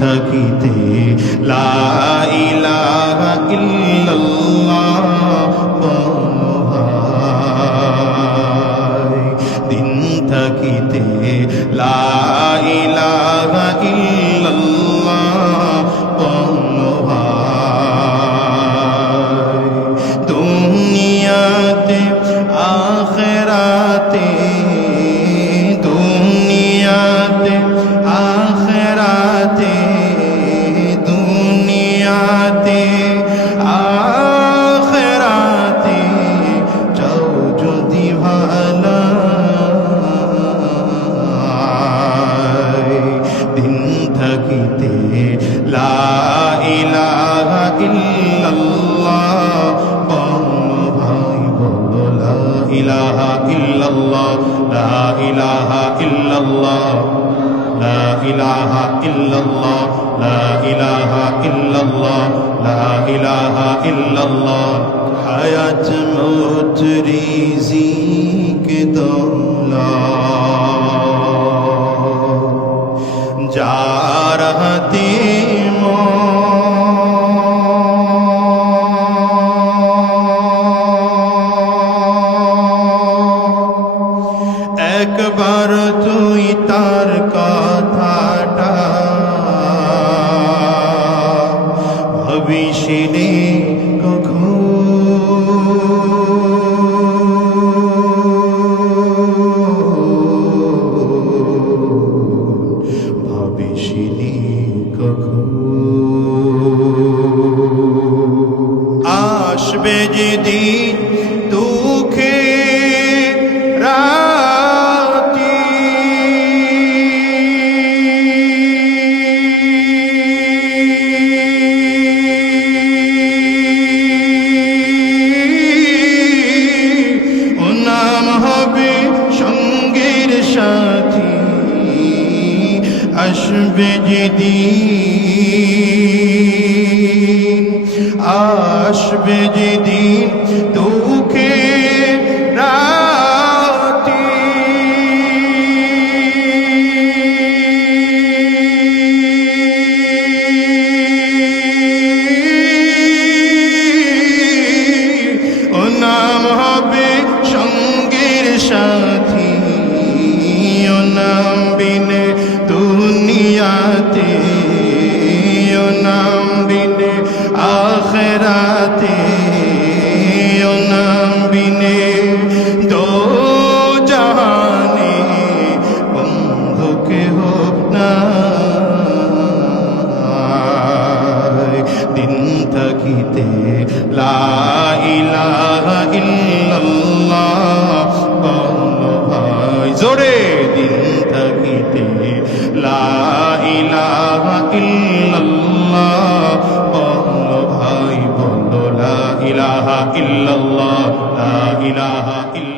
থাকিতে লা ইলাহা ইল্লাল্লাহ বলো ভাই, দিন থাকিতে লা ইলাহা ইল্লাল্লাহ বলো ভাই। দুনিয়াতে আখিরাতে, দুনিয়াতে আখিরাতে, দুনিয়াতে আখিরাতে চাও যদি ভালাই, দিন থাকিতে লা ইলাহা ইল্লাল্লাহ বলো ভাই, বলো লা ইলাহা ইল্লাল্লাহ, লা ইলাহা ইল্লাল্লাহ, লা ইলাহা ইল্লাল্লাহ, লা ইলাহা ইল্লাল্লাহ, লা ইলাহা ইল্লাল্লাহ। হায়াত মৌত রিজিক দৌলত যার হাতে একবার তুই তার কথাটা ভবিষ্যতে কখন ভবিষ্যতে কখন আসবে যেদিন দুঃখে রাতি, ও নাম হবে সঙ্গের সাথী। আসবে যেদিন, আসবে যেদিন দুঃখে রাতি, ও নাম হবে সঙ্গের সাথী। ও নাম বিনে দুনিয়াতে, ও নাম বিনে আখিরাতে, ও নাম বিনে দো জাহানে বন্ধু কেহ নাই। দিন থাকিতে লা ইলাহা ইল্লাল্লাহ বলো ভাই, জোরে, দিন থাকিতে লা ইলাহা ইল্লাল্লাহ বলো ভাই, বলো লা ইলাহা ইল্লাল্লাহ, লা ইলাহা ইল্লাল্লাহ।